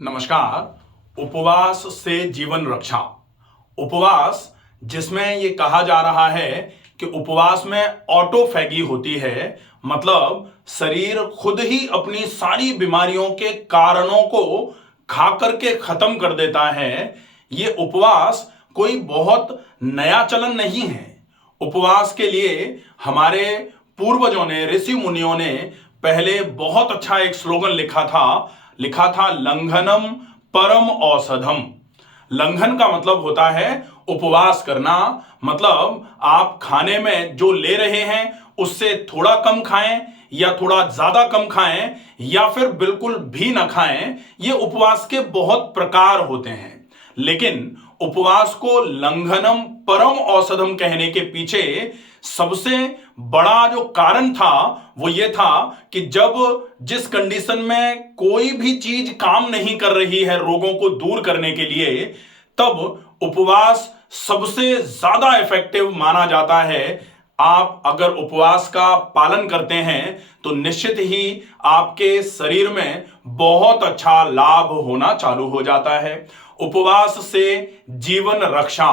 नमस्कार। उपवास से जीवन रक्षा। उपवास जिसमें ये कहा जा रहा है कि उपवास में ऑटोफैगी होती है, मतलब शरीर खुद ही अपनी सारी बीमारियों के कारणों को खा करके खत्म कर देता है। ये उपवास कोई बहुत नया चलन नहीं है। उपवास के लिए हमारे पूर्वजों ने, ऋषि मुनियों ने पहले बहुत अच्छा एक स्लोगन लिखा था लंघनम परम औषधम। लंघन का मतलब होता है उपवास करना, मतलब आप खाने में जो ले रहे हैं उससे थोड़ा कम खाएं या थोड़ा ज्यादा कम खाएं या फिर बिल्कुल भी ना खाएं। ये उपवास के बहुत प्रकार होते हैं, लेकिन उपवास को लंघनम परम औषधम कहने के पीछे सबसे बड़ा जो कारण था वो ये था कि जब जिस कंडीशन में कोई भी चीज काम नहीं कर रही है रोगों को दूर करने के लिए, तब उपवास सबसे ज्यादा इफेक्टिव माना जाता है। आप अगर उपवास का पालन करते हैं तो निश्चित ही आपके शरीर में बहुत अच्छा लाभ होना चालू हो जाता है। उपवास से जीवन रक्षा।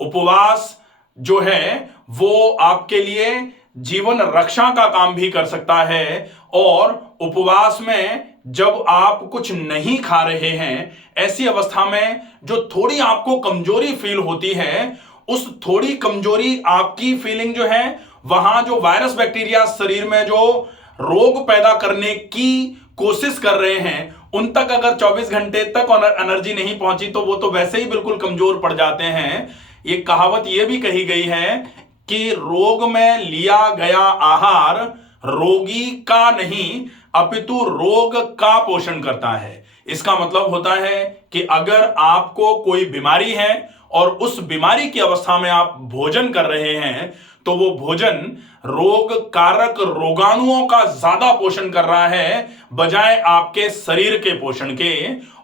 उपवास जो है वो आपके लिए जीवन रक्षा का काम भी कर सकता है। और उपवास में जब आप कुछ नहीं खा रहे हैं, ऐसी अवस्था में जो थोड़ी आपको कमजोरी फील होती है, उस थोड़ी कमजोरी आपकी फीलिंग जो है, वहां जो वायरस बैक्टीरिया शरीर में जो रोग पैदा करने की कोशिश कर रहे हैं, उन तक अगर 24 घंटे तक एनर्जी नहीं पहुंची तो वो तो वैसे ही बिल्कुल कमजोर पड़ जाते हैं। ये कहावत ये भी कही गई है कि रोग में लिया गया आहार रोगी का नहीं अपितु रोग का पोषण करता है। इसका मतलब होता है कि अगर आपको कोई बीमारी है और उस बीमारी की अवस्था में आप भोजन कर रहे हैं, तो वो भोजन रोग कारक रोगाणुओं का ज्यादा पोषण कर रहा है बजाय आपके शरीर के पोषण के।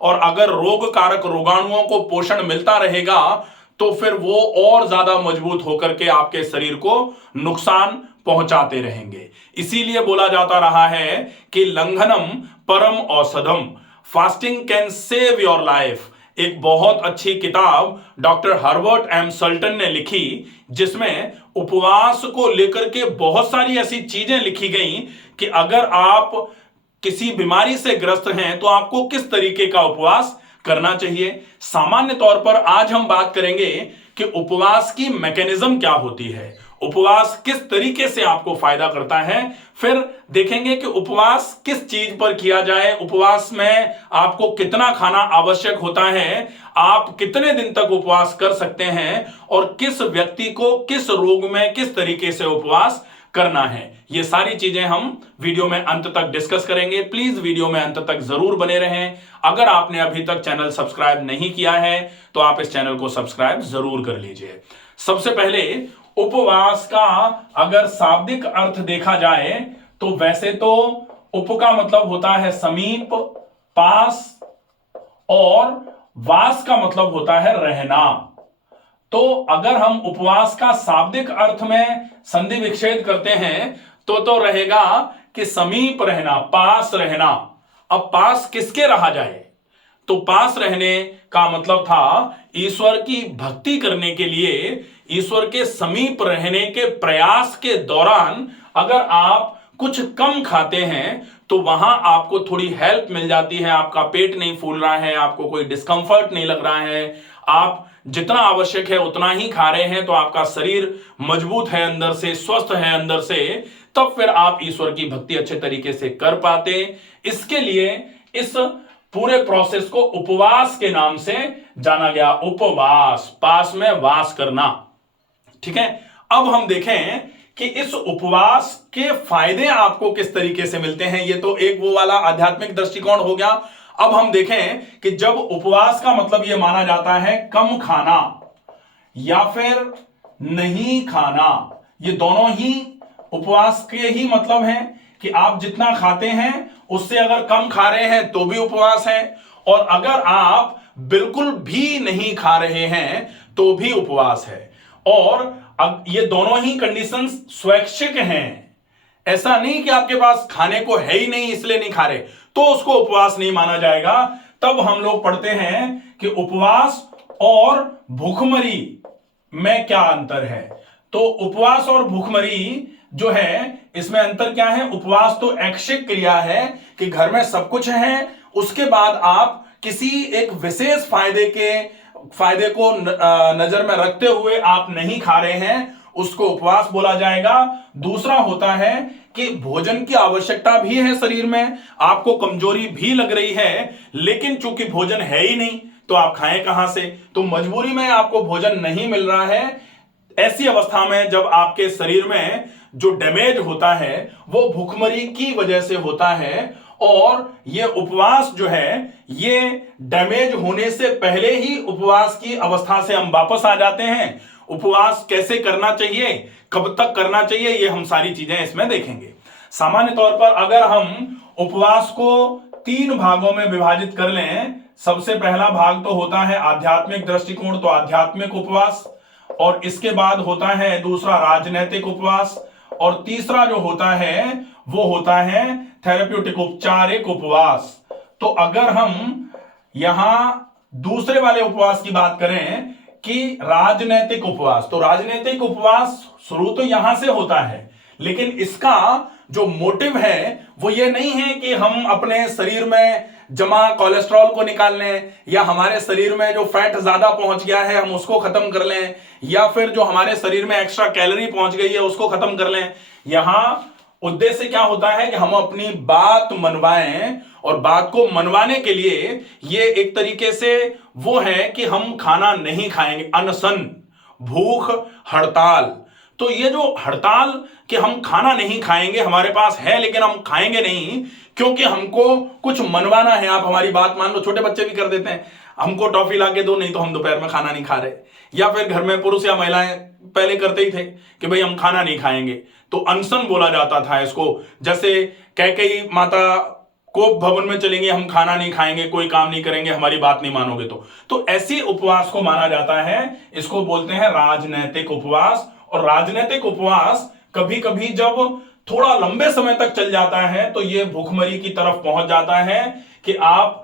और अगर रोग कारक रोगाणुओं को पोषण मिलता रहेगा तो फिर वो और ज्यादा मजबूत होकर के आपके शरीर को नुकसान पहुंचाते रहेंगे। इसीलिए बोला जाता रहा है कि लंघनम परम औषधम, fasting can save your life. एक बहुत अच्छी किताब डॉक्टर हर्बर्ट एम सल्टन ने लिखी, जिसमें उपवास को लेकर के बहुत सारी ऐसी चीजें लिखी गई कि अगर आप किसी बीमारी से ग्रस्त हैं तो आपको किस तरीके का उपवास करना चाहिए। सामान्य तौर पर आज हम बात करेंगे कि उपवास की मैकेनिज्म क्या होती है, उपवास किस तरीके से आपको फायदा करता है। फिर देखेंगे कि उपवास किस चीज पर किया जाए, उपवास में आपको कितना खाना आवश्यक होता है, आप कितने दिन तक उपवास कर सकते हैं और किस व्यक्ति को किस रोग में किस तरीके से उपवास करना है। ये सारी चीजें हम वीडियो में अंत तक डिस्कस करेंगे। प्लीज वीडियो में अंत तक जरूर बने रहें। अगर आपने अभी तक चैनल सब्सक्राइब नहीं किया है तो आप इस चैनल को सब्सक्राइब जरूर कर लीजिए। सबसे पहले उपवास का अगर शाब्दिक अर्थ देखा जाए तो वैसे तो उप का मतलब होता है समीप, पास, और वास का मतलब होता है रहना। तो अगर हम उपवास का शाब्दिक अर्थ में संधि विच्छेद करते हैं तो रहेगा कि समीप रहना, पास रहना। अब पास किसके रहा जाए, तो पास रहने का मतलब था ईश्वर की भक्ति करने के लिए, ईश्वर के समीप रहने के प्रयास के दौरान अगर आप कुछ कम खाते हैं तो वहां आपको थोड़ी हेल्प मिल जाती है। आपका पेट नहीं फूल रहा है, आपको कोई डिस्कंफर्ट नहीं लग रहा है, आप जितना आवश्यक है उतना ही खा रहे हैं, तो आपका शरीर मजबूत है अंदर से, स्वस्थ है अंदर से, तब फिर आप ईश्वर की भक्ति अच्छे तरीके से कर पाते। इसके लिए इस पूरे प्रोसेस को उपवास के नाम से जाना गया। उपवास, पास में वास करना। ठीक है, अब हम देखें कि इस उपवास के फायदे आपको किस तरीके से मिलते हैं। ये तो एक वो वाला आध्यात्मिक दृष्टिकोण हो गया। अब हम देखें कि जब उपवास का मतलब यह माना जाता है कम खाना या फिर नहीं खाना, ये दोनों ही उपवास के ही मतलब हैं कि आप जितना खाते हैं उससे अगर कम खा रहे हैं तो भी उपवास है, और अगर आप बिल्कुल भी नहीं खा रहे हैं तो भी उपवास है। और अब ये दोनों ही कंडीशंस स्वैच्छिक हैं। ऐसा नहीं कि आपके पास खाने को है ही नहीं इसलिए नहीं खा रहे तो उसको उपवास नहीं माना जाएगा। तब हम लोग पढ़ते हैं कि उपवास और भूखमरी में क्या अंतर है। तो उपवास और भूखमरी जो है इसमें अंतर क्या है। उपवास तो ऐच्छिक क्रिया है कि घर में सब कुछ है, उसके बाद आप किसी एक विशेष फायदे को नजर में रखते हुए आप नहीं खा रहे हैं, उसको उपवास बोला जाएगा। दूसरा होता है कि भोजन की आवश्यकता भी है शरीर में, आपको कमजोरी भी लग रही है, लेकिन चूंकि भोजन है ही नहीं तो आप खाएं कहां से, तो मजबूरी में आपको भोजन नहीं मिल रहा है। ऐसी अवस्था में जब आपके शरीर में जो डैमेज होता है वो भूखमरी की वजह से होता है, और ये उपवास जो है ये डैमेज होने से पहले ही उपवास की अवस्था से हम वापस आ जाते हैं। उपवास कैसे करना चाहिए, कब तक करना चाहिए, ये हम सारी चीजें इसमें देखेंगे। सामान्य तौर पर अगर हम उपवास को 3 भागों में विभाजित कर लें, सबसे पहला भाग तो होता है आध्यात्मिक दृष्टिकोण, तो आध्यात्मिक उपवास, और इसके बाद होता है दूसरा राजनैतिक उपवास, और तीसरा जो होता है वो होता है थेरेप्यूटिक उपचारिक उपवास। तो अगर हम यहां दूसरे वाले उपवास की बात करें कि राजनैतिक उपवास, तो राजनैतिक उपवास शुरू तो यहां से होता है, लेकिन इसका जो मोटिव है वो ये नहीं है कि हम अपने शरीर में जमा कोलेस्ट्रॉल को निकाल लें, या हमारे शरीर में जो फैट ज्यादा पहुंच गया है हम उसको खत्म कर लें, या फिर जो हमारे शरीर में एक्स्ट्रा कैलोरी पहुंच गई है उसको खत्म कर लें। यहां उद्देश्य क्या होता है कि हम अपनी बात मनवाएं, और बात को मनवाने के लिए ये एक तरीके से वो है कि हम खाना नहीं खाएंगे, अनशन, भूख हड़ताल। तो ये जो हड़ताल कि हम खाना नहीं खाएंगे हमारे पास है, लेकिन हम खाएंगे नहीं क्योंकि हमको कुछ मनवाना है। आप हमारी बात मान लो, छोटे बच्चे भी कर देते हैं, हमको टॉफी ला के दो नहीं तो हम दोपहर में खाना नहीं खा रहे, या फिर घर में पुरुष या महिलाएं पहले करते ही थे कि भाई हम खाना नहीं खाएंगे, तो अनशन बोला जाता था इसको। जैसे कैकेयी माता कोप भवन में चलेंगे, हम खाना नहीं खाएंगे, कोई काम नहीं करेंगे, हमारी बात नहीं मानोगे तो ऐसी उपवास को माना जाता है, इसको बोलते हैं राजनैतिक उपवास। और राजनैतिक उपवास कभी कभी जब थोड़ा लंबे समय तक चल जाता है तो यह भूखमरी की तरफ पहुंच जाता है कि आप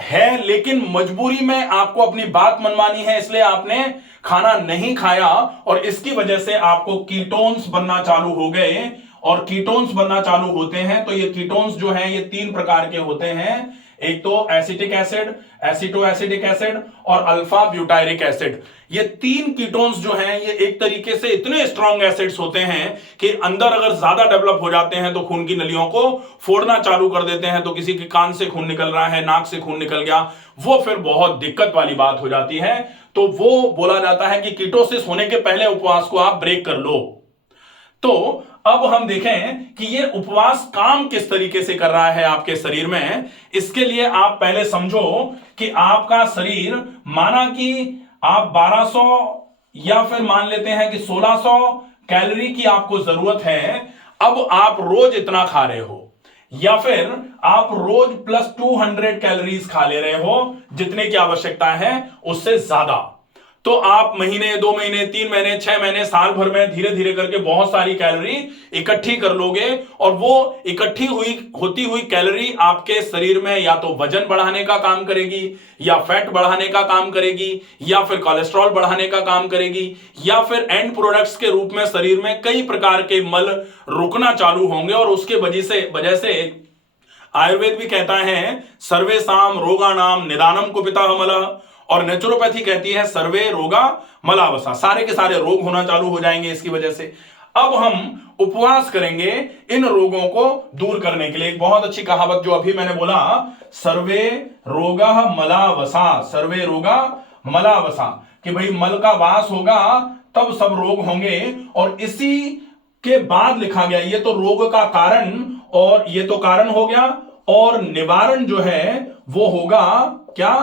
है लेकिन मजबूरी में आपको अपनी बात मनवानी है, इसलिए आपने खाना नहीं खाया, और इसकी वजह से आपको कीटोन्स बनना चालू हो गए। और कीटोन्स बनना चालू होते हैं तो ये कीटोन्स जो हैं ये 3 प्रकार के होते हैं, एक तो एसिटिक एसिड, एसिटो एसिडिक एसिड और अल्फा ब्यूटायरिक एसिड। ये 3 कीटोन्स जो हैं ये एक तरीके से इतने स्ट्रॉन्ग एसिड्स होते हैं कि अंदर अगर ज्यादा डेवलप हो जाते हैं तो खून की नलियों को फोड़ना चालू कर देते हैं। तो किसी के कान से खून निकल रहा है, नाक से खून निकल गया, वो फिर बहुत दिक्कत वाली बात हो जाती है। तो वो बोला जाता है कि कीटोसिस होने के पहले उपवास को आप ब्रेक कर लो। तो अब हम देखें कि ये उपवास काम किस तरीके से कर रहा है आपके शरीर में। इसके लिए आप पहले समझो कि आपका शरीर, माना कि आप 1200 या फिर मान लेते हैं कि 1600 कैलोरी की आपको जरूरत है, अब आप रोज इतना खा रहे हो, या फिर आप रोज प्लस 200 कैलोरीज खा ले रहे हो, जितने की आवश्यकता है उससे ज्यादा। तो आप महीने, 2 महीने, 3 महीने, 6 महीने, साल भर में धीरे धीरे करके बहुत सारी कैलोरी इकट्ठी कर लोगे, और वो इकट्ठी होती हुई कैलोरी आपके शरीर में या तो वजन बढ़ाने का काम करेगी, या फैट बढ़ाने का काम करेगी, या फिर कोलेस्ट्रॉल बढ़ाने का काम करेगी, या फिर एंड प्रोडक्ट्स के रूप में शरीर में कई प्रकार के मल रुकना चालू होंगे। और उसके वजह से आयुर्वेद भी कहता है सर्वेषां रोगाणाम निदानम कुपितः मलः, और नेचुरोपैथी कहती है सर्वे रोगा मलावसा, सारे के सारे रोग होना चालू हो जाएंगे इसकी वजह से। अब हम उपवास करेंगे इन रोगों को दूर करने के लिए। एक बहुत अच्छी कहावत जो अभी मैंने बोला, सर्वे रोगा मलावसा, सर्वे रोगा मलावसा, कि भाई मल का वास होगा तब सब रोग होंगे। और इसी के बाद लिखा गया, ये तो रोग का कारण, और ये तो कारण हो गया, और निवारण जो है वो होगा क्या,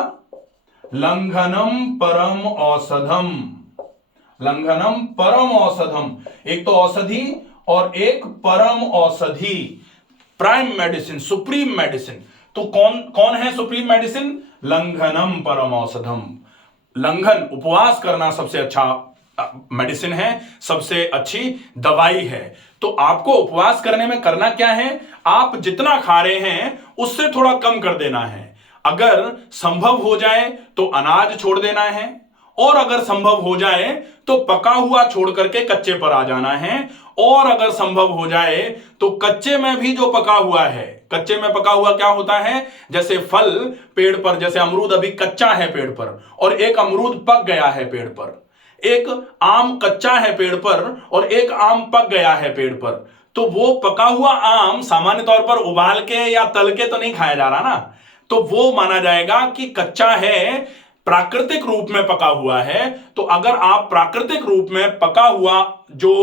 लंघनम परम औषधम, लंघनम परम औषधम। एक तो औषधि और एक परम औषधि, प्राइम मेडिसिन, सुप्रीम मेडिसिन। तो कौन है सुप्रीम मेडिसिन, लंघनम परम औषधम। लंघन, उपवास करना सबसे अच्छा मेडिसिन है, सबसे अच्छी दवाई है। तो आपको उपवास करने में करना क्या है, आप जितना खा रहे हैं उससे थोड़ा कम कर देना है। अगर संभव हो जाए तो अनाज छोड़ देना है, और अगर संभव हो जाए तो पका हुआ छोड़ करके कच्चे पर आ जाना है, और अगर संभव हो जाए तो कच्चे में भी जो पका हुआ है, कच्चे में पका हुआ क्या होता है, जैसे फल पेड़ पर, जैसे अमरूद अभी कच्चा है पेड़ पर और एक अमरूद पक गया है पेड़ पर, एक आम कच्चा है पेड़ पर और एक आम पक गया है पेड़ पर, तो वो पका हुआ आम सामान्य तौर पर उबाल के या तल के तो नहीं खाया जा रहा ना, तो वो माना जाएगा कि कच्चा है, प्राकृतिक रूप में पका हुआ है। तो अगर आप प्राकृतिक रूप में पका हुआ जो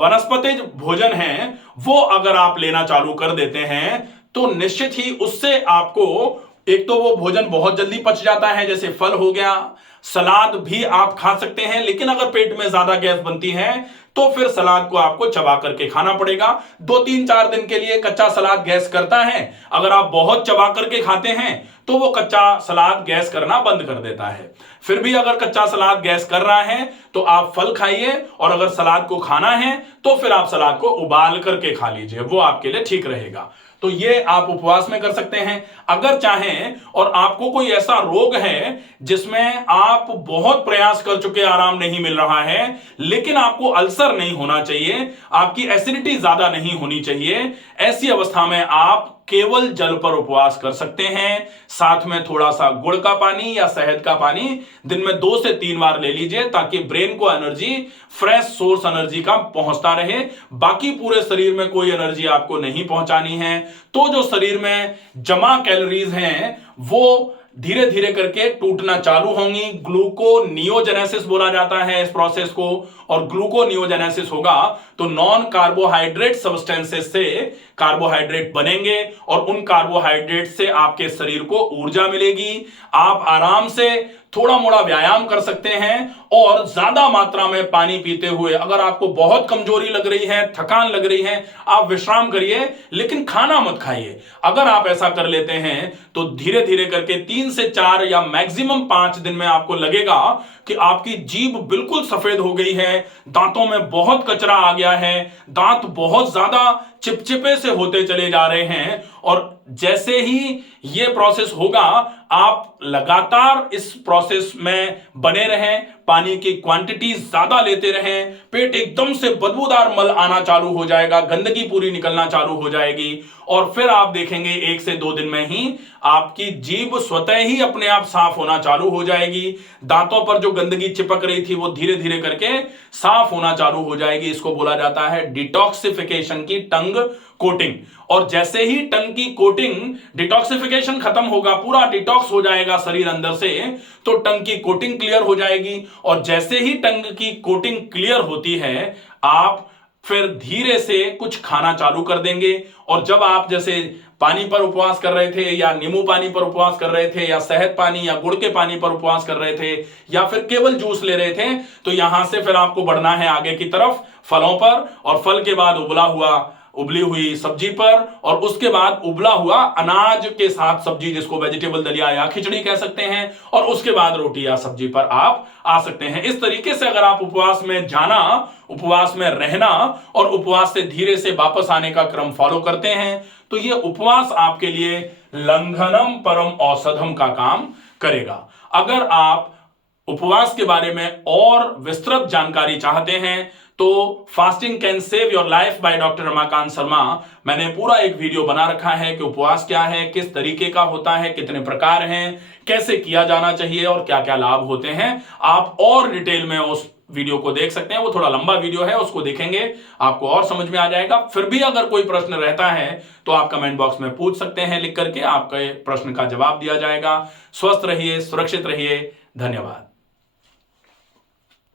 वनस्पतिज भोजन है वो अगर आप लेना चालू कर देते हैं तो निश्चित ही उससे आपको एक तो वो भोजन बहुत जल्दी पच जाता है, जैसे फल हो गया, सलाद भी आप खा सकते हैं, लेकिन अगर पेट में ज्यादा गैस बनती है तो फिर सलाद को आपको चबा करके खाना पड़ेगा। 2-3-4 दिन के लिए कच्चा सलाद गैस करता है, अगर आप बहुत चबा करके खाते हैं तो वो कच्चा सलाद गैस करना बंद कर देता है। फिर भी अगर कच्चा सलाद गैस कर रहा है तो आप फल खाइए, और अगर सलाद को खाना है तो फिर आप सलाद को उबाल करके खा लीजिए, वो आपके लिए ठीक रहेगा। तो ये आप उपवास में कर सकते हैं। अगर चाहें और आपको कोई ऐसा रोग है जिसमें आप बहुत प्रयास कर चुके, आराम नहीं मिल रहा है, लेकिन आपको अल्सर नहीं होना चाहिए, आपकी एसिडिटी ज्यादा नहीं होनी चाहिए, ऐसी अवस्था में आप केवल जल पर उपवास कर सकते हैं। साथ में थोड़ा सा गुड़ का पानी या शहद का पानी दिन में 2 से 3 बार ले लीजिए, ताकि ब्रेन को एनर्जी, फ्रेश सोर्स एनर्जी का पहुंचता रहे। बाकी पूरे शरीर में कोई एनर्जी आपको नहीं पहुंचानी है, तो जो शरीर में जमा कैलोरीज हैं वो धीरे धीरे करके टूटना चालू होंगी। ग्लूकोनियोजेनेसिस बोला जाता है इस प्रोसेस को, और ग्लूकोनियोजेनेसिस होगा तो नॉन कार्बोहाइड्रेट सब्सटेंसेस से कार्बोहाइड्रेट बनेंगे, और उन कार्बोहाइड्रेट से आपके शरीर को ऊर्जा मिलेगी। आप आराम से थोड़ा मोड़ा व्यायाम कर सकते हैं, और ज्यादा मात्रा में पानी पीते हुए, अगर आपको बहुत कमजोरी लग रही है, थकान लग रही है, आप विश्राम करिए, लेकिन खाना मत खाइए। अगर आप ऐसा कर लेते हैं तो धीरे धीरे करके 3 से 4 या मैक्सिमम 5 दिन में आपको लगेगा कि आपकी जीभ बिल्कुल सफेद हो गई है, दांतों में बहुत कचरा आ गया है, दांत बहुत ज्यादा चिपचिपे से होते चले जा रहे हैं। और जैसे ही ये प्रोसेस होगा, आप लगातार इस प्रोसेस में बने रहें, पानी की क्वांटिटी ज्यादा लेते रहें, पेट एकदम से बदबूदार मल आना चालू हो जाएगा, गंदगी पूरी निकलना चालू हो जाएगी, और फिर आप देखेंगे 1 से 2 दिन में ही आपकी जीभ स्वतः ही अपने आप साफ होना चालू हो जाएगी। दांतों पर जो गंदगी चिपक रही थी वो धीरे धीरे करके साफ होना चालू हो जाएगी। इसको बोला जाता है डिटॉक्सिफिकेशन की टंग कोटिंग। और जैसे ही टंग की कोटिंग, डिटॉक्सिफिकेशन खत्म होगा, पूरा डिटॉक्स हो जाएगा शरीर अंदर से, तो टंग की कोटिंग क्लियर हो जाएगी। और जैसे ही टंग की कोटिंग क्लियर होती है, आप फिर धीरे से कुछ खाना चालू कर देंगे। और जब आप जैसे पानी पर उपवास कर रहे थे, या नींबू पानी पर उपवास कर रहे थे, या शहद पानी या गुड़ के पानी पर उपवास कर रहे थे, या फिर केवल जूस ले रहे थे, तो यहां से फिर आपको बढ़ना है आगे की तरफ फलों पर, और फल के बाद उबली हुई सब्जी पर, और उसके बाद उबला हुआ अनाज के साथ सब्जी, जिसको वेजिटेबल दलिया या खिचड़ी कह सकते हैं, और उसके बाद रोटी या सब्जी पर आप आ सकते हैं। इस तरीके से अगर आप उपवास में जाना, उपवास में रहना और उपवास से धीरे से वापस आने का क्रम फॉलो करते हैं, तो ये उपवास आपके लिए लंघनम परम औषधम का काम करेगा। अगर आप उपवास के बारे में और विस्तृत जानकारी चाहते हैं तो fasting can save your life by doctor Ramakant Sharma, मैंने पूरा एक वीडियो बना रखा है कि उपवास क्या है, किस तरीके का होता है, कितने प्रकार हैं, कैसे किया जाना चाहिए और क्या क्या लाभ होते हैं। आप और डिटेल में उस वीडियो को देख सकते हैं, वो थोड़ा लंबा वीडियो है, उसको देखेंगे आपको और समझ में आ जाएगा। फिर भी अगर कोई प्रश्न रहता है तो आप कमेंट बॉक्स में पूछ सकते हैं, लिख करके आपके प्रश्न का जवाब दिया जाएगा। स्वस्थ रहिए, सुरक्षित रहिए, धन्यवाद।